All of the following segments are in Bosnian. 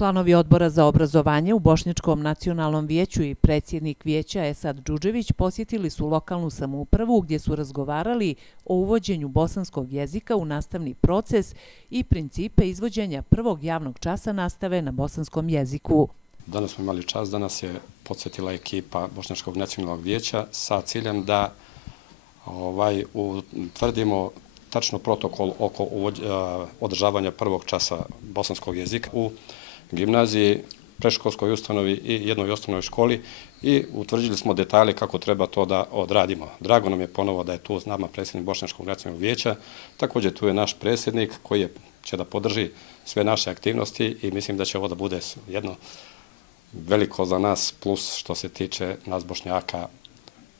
Članovi odbora za obrazovanje u Bošnjačkom nacionalnom vijeću i predsjednik vijeća Esad Džudžević posjetili su lokalnu samoupravu gdje su razgovarali o uvođenju bosanskog jezika u nastavni proces i principe izvođenja prvog javnog časa nastave na bosanskom jeziku. Danas smo imali čast da nas je podsjetila ekipa Bošnjačkog nacionalnog vijeća sa ciljem da utvrdimo tačno protokol oko održavanja prvog časa bosanskog jezika u gimnaziji, predškolskoj ustanovi i jednoj osnovnoj školi i utvrdili smo detalje kako treba to da odradimo. Drago nam je ponovo da je tu s nama predsjednik Bošnjačkog nacionalnog vijeća, također tu je naš predsjednik koji će da podrži sve naše aktivnosti i mislim da će ovo da bude jedno veliko za nas plus što se tiče nas Bošnjaka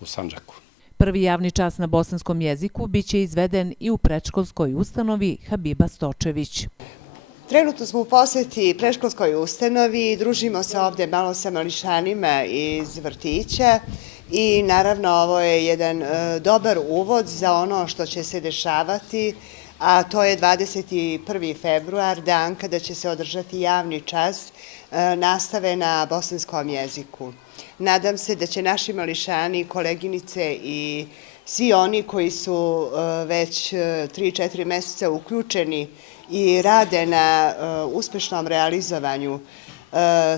u Sandžaku. Prvi javni čas na bosanskom jeziku biće izveden i u predškolskoj ustanovi Habiba Stočević. Trenutno smo u posjeti predškolskoj ustanovi, družimo se ovdje malo sa mališanima iz vrtića i naravno ovo je jedan dobar uvod za ono što će se dešavati, a to je 21. februar, dan kada će se održati javni čas nastave na bosanskom jeziku. Nadam se da će naši mališani, koleginice i svi oni koji su već 3-4 mjeseca uključeni i rade na uspešnom realizovanju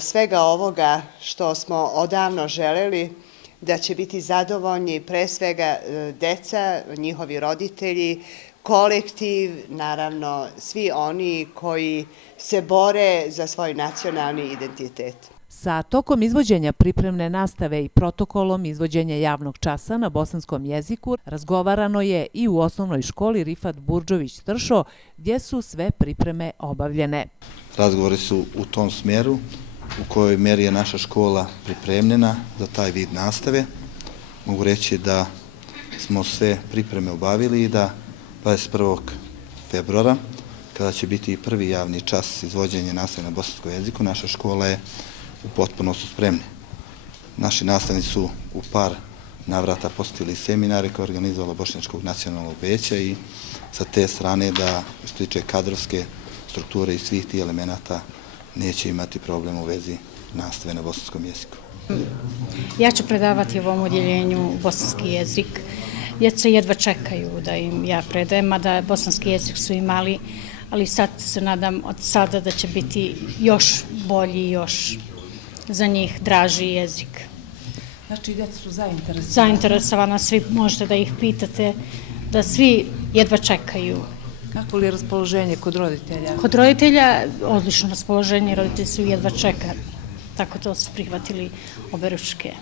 svega ovoga što smo odavno želeli, da će biti zadovoljni pre svega deca, njihovi roditelji, kolektiv, naravno svi oni koji se bore za svoj nacionalni identitet. Sa tokom izvođenja pripremne nastave i protokolom izvođenja javnog časa na bosanskom jeziku razgovarano je i u osnovnoj školi Rifat Burdžović-Tršo, gdje su sve pripreme obavljene. Razgovori su u tom smjeru u kojoj meri je naša škola pripremljena za taj vid nastave. Mogu reći da smo sve pripreme obavili i da 21. februara, kada će biti prvi javni čas izvođenja nastave na bosanskom jeziku, naša škola je u potpunosti spremni. Naši nastavnici su u par navrata posjetili seminare koje je organizovalo Bošnjačkog nacionalnog vijeća i sa te strane da što tiče kadrovske strukture i svih tih elemenata neće imati problem u vezi nastave na bosanskom jeziku. Ja ću predavati u ovom odjeljenju bosanski jezik. Djeca jedva čekaju da im ja predajem, mada bosanski jezik su imali, ali sad se nadam od sada da će biti još bolji, još za njih draži jezik. Znači, djeca su zainteresovana? Zainteresovana, svi možete da ih pitate, da svi jedva čekaju. Kako li je raspoloženje kod roditelja? Kod roditelja odlično raspoloženje, roditelji su jedva čekali, tako to su prihvatili oberučke.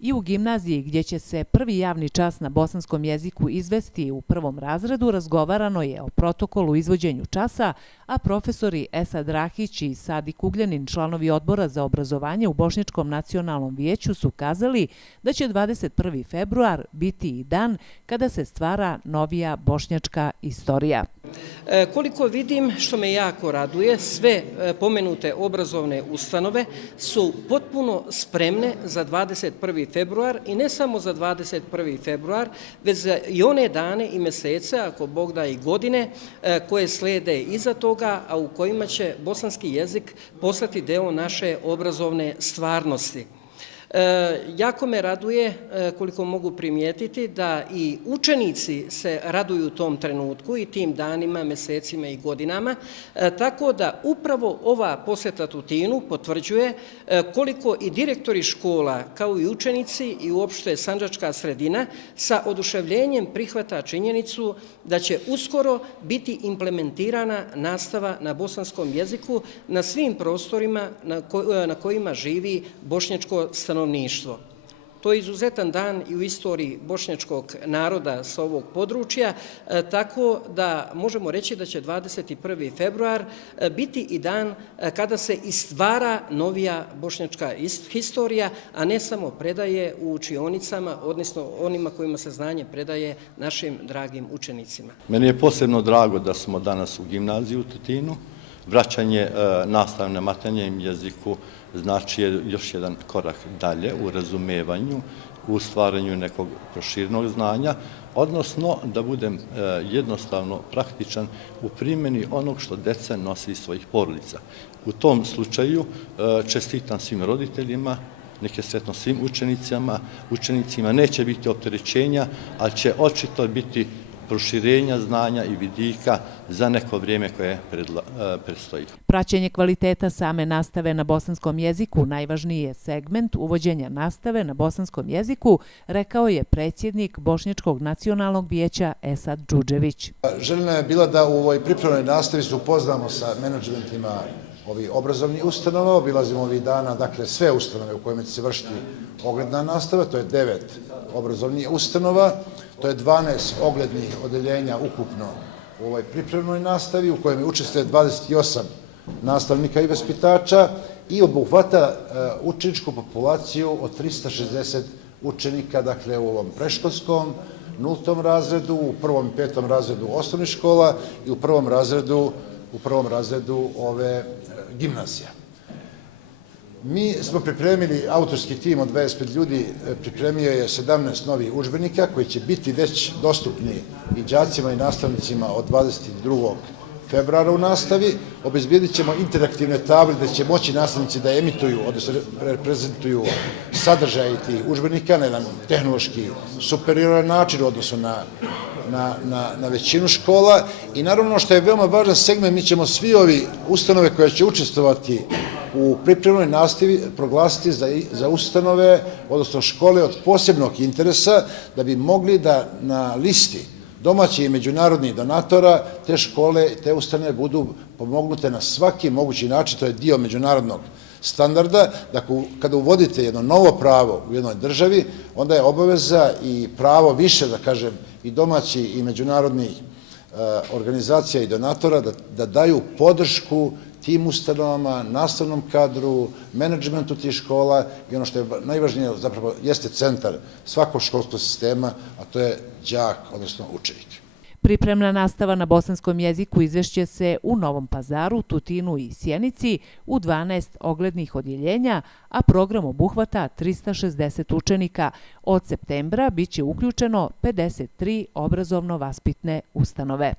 I u gimnaziji gdje će se prvi javni čas na bosanskom jeziku izvesti u prvom razredu razgovarano je o protokolu izvođenju časa, a profesori Esad Rahić i Sadik Ugljanin, članovi odbora za obrazovanje u Bošnjačkom nacionalnom vijeću, su kazali da će 21. februar biti i dan kada se stvara novija bošnjačka istorija. Koliko vidim, što me jako raduje, sve pomenute obrazovne ustanove su potpuno spremne za 21. februar i ne samo za 21. februar, već za i one dane i mesece, ako Bog da i godine, koje slede iza toga, a u kojima će bosanski jezik postati deo naše obrazovne stvarnosti. Jako me raduje, koliko mogu primijetiti, da i učenici se raduju tom trenutku i tim danima, mesecima i godinama, tako da upravo ova posjeta Tutinu potvrđuje koliko i direktori škola, kao i učenici i uopšte sandžačka sredina, sa oduševljenjem prihvata činjenicu da će uskoro biti implementirana nastava na bosanskom jeziku na svim prostorima na kojima živi bošnjačko stanovništvo. To je izuzetan dan i u istoriji bošnjačkog naroda sa ovog područja, tako da možemo reći da će 21. februar biti i dan kada se istvara novija bošnjačka historija, a ne samo predaje u učionicama, odnosno onima kojima se znanje predaje našim dragim učenicima. Meni je posebno drago da smo danas u gimnaziji u Tutinu. Vraćanje nastave na maternjem jeziku znači još jedan korak dalje u razumevanju, u stvaranju nekog proširnog znanja, odnosno da budem jednostavno praktičan u primjeni onog što deca nosi iz svojih porodica. U tom slučaju čestitam svim roditeljima, neke sretno svim učenicima, neće biti opterećenja, ali će očito biti proširenja znanja i vidika za neko vrijeme koje predstoji. Praćenje kvaliteta same nastave na bosanskom jeziku najvažniji je segment uvođenja nastave na bosanskom jeziku, rekao je predsjednik Bošnjačkog nacionalnog vijeća Esad Džudžević. Željna je bila da u ovoj pripremnoj nastavi se upoznamo sa menadžmentima ovih obrazovnih ustanova. Obilazimo ovih dana, dakle, sve ustanove u kojima će se vršiti ogledna nastava, to je 9 obrazovnih ustanova, to je 12 oglednih odeljenja ukupno u ovoj pripremnoj nastavi, u kojem je učestvuje 28 nastavnika i vaspitača i obuhvata učeničku populaciju od 360 učenika, dakle, u ovom predškolskom, 0. razredu, u 1. i 5. razredu osnovnih škola i u prvom razredu ove gimnazija. Mi smo pripremili, autorski tim od 25 ljudi pripremio je 17 novih udžbenika koji će biti već dostupni i đacima i nastavnicima od 22. februara u nastavi. Obezbijedit ćemo interaktivne table gde će moći nastavnici da emituju, odnosno reprezentuju sadržaj tih udžbenika na jedan tehnološki superioran način u odnosu na većinu škola. I naravno što je veoma važan segment, mi ćemo svi ovi ustanove koje će učestvovati u pripremnoj nastavi proglasiti za ustanove, odnosno škole od posebnog interesa, da bi mogli da na listi domaćih i međunarodnih donatora te škole, te ustanove budu pomognute na svaki mogući način, to je dio međunarodnog standarda, da kada uvodite jedno novo pravo u jednoj državi, onda je obaveza i pravo više, da kažem, i domaćih i međunarodnih organizacija i donatora da daju podršku tim ustanovama, nastavnom kadru, menadžmentu tih škola i ono što je najvažnije zapravo jeste centar svakog školskog sistema, a to je đak, odnosno učenik. Pripremna nastava na bosanskom jeziku izvešće se u Novom Pazaru, Tutinu i Sjenici u 12 oglednih odjeljenja, a program obuhvata 360 učenika. Od septembra biće uključeno 53 obrazovno-vaspitne ustanove.